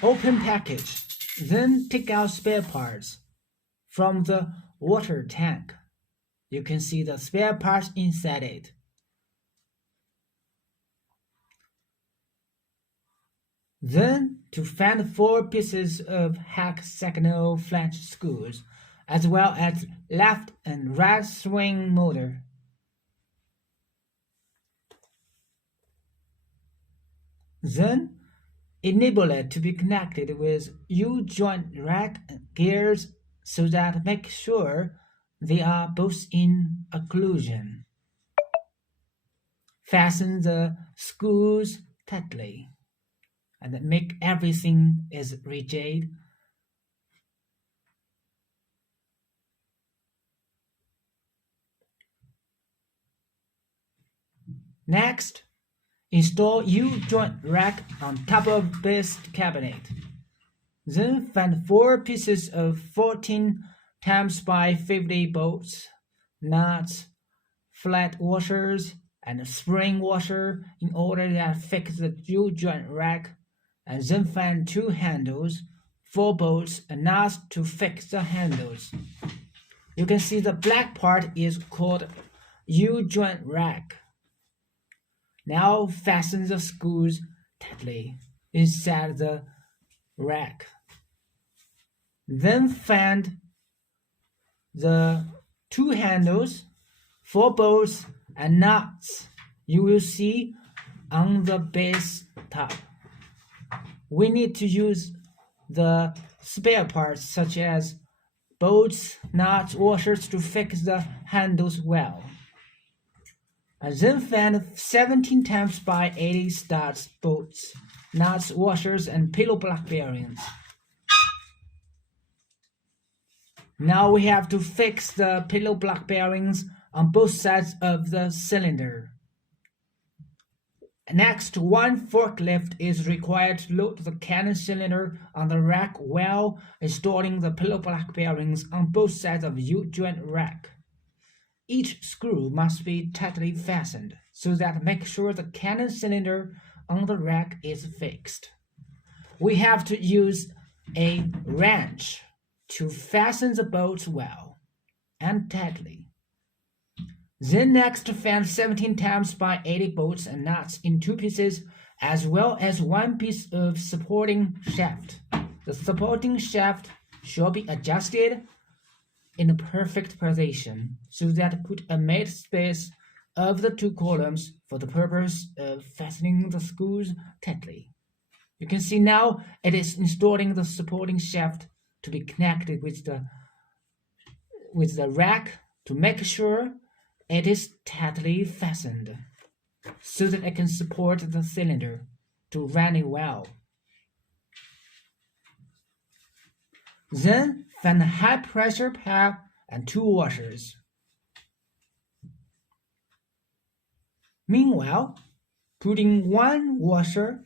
Open package, then take out spare parts from the water tank. You can see the spare parts inside it. Then, to find 4 pieces of hexagonal flange screws, as well as left and right swing motor. Then, enable it to be connected with U-joint rack and gears so that make sure they are both in occlusion. Fasten the screws tightly and make everything is rigid. Next, install U-joint rack on top of base cabinet. Then find 4 pieces of 14 times by 50 bolts, nuts, flat washers, and a spring washer in order that fix the U-joint rack, and then find 2 handles, 4 bolts, and nuts to fix the handles. You can see the black part is called U-joint rack. Now fasten the screws tightly inside the rack. Then find the 2 handles, 4 bolts, and nuts you will see on the base top. We need to use the spare parts such as bolts, nuts, washers to fix the handles well. And then find 17 times by 80 studs, bolts, nuts, washers, and pillow block bearings. Now we have to fix the pillow block bearings on both sides of the cylinder. Next, one forklift is required to load the Canon cylinder on the rack while installing the pillow block bearings on both sides of the U-joint rack. Each screw must be tightly fastened so that make sure the Canon cylinder on the rack is fixed. We have to use a wrench to fasten the bolts well and tightly. Then next find 17 times by 80 bolts and nuts in 2 pieces, as well as 1 piece of supporting shaft. The supporting shaft should be adjusted in a perfect position so that put a made space of the 2 columns for the purpose of fastening the screws tightly. You can see now it is installing the supporting shaft to be connected with the rack to make sure it is tightly fastened so that it can support the cylinder to run it well. Then find a high pressure pipe and 2 washers. Meanwhile, putting 1 washer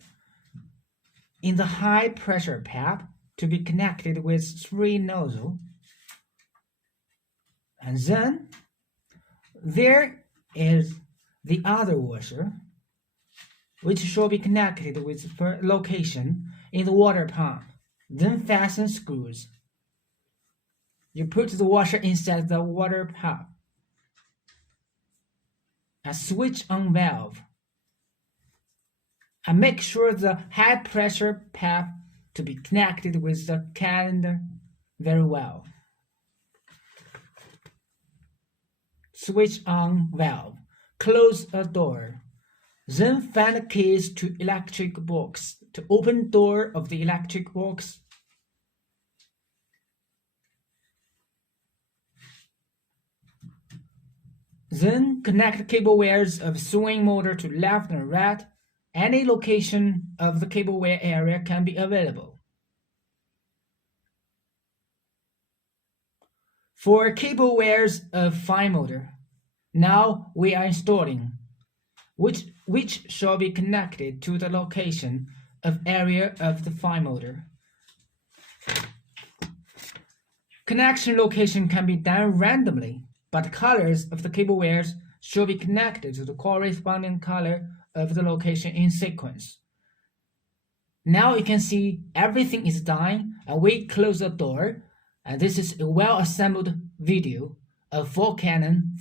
in the high pressure pipe to be connected with 3 nozzles. And then there is the other washer, which should be connected with location in the water pump. Then fasten screws. You put the washer inside the water pump. And switch on valve. And make sure the high pressure pipe to be connected with the cylinder very well. Switch on valve. Close the door. Then find the keys to electric box. To open door of the electric box, then connect cable wires of swing motor to left and right. Any location of the cable wire area can be available. For cable wires of fine motor, now we are installing which shall be connected to the location of area of the fine motor. Connection location can be done randomly, but colors of the cable wires should be connected to the corresponding color of the location in sequence. Now you can see everything is done and we close the door, and this is a well assembled video of 4 Canon for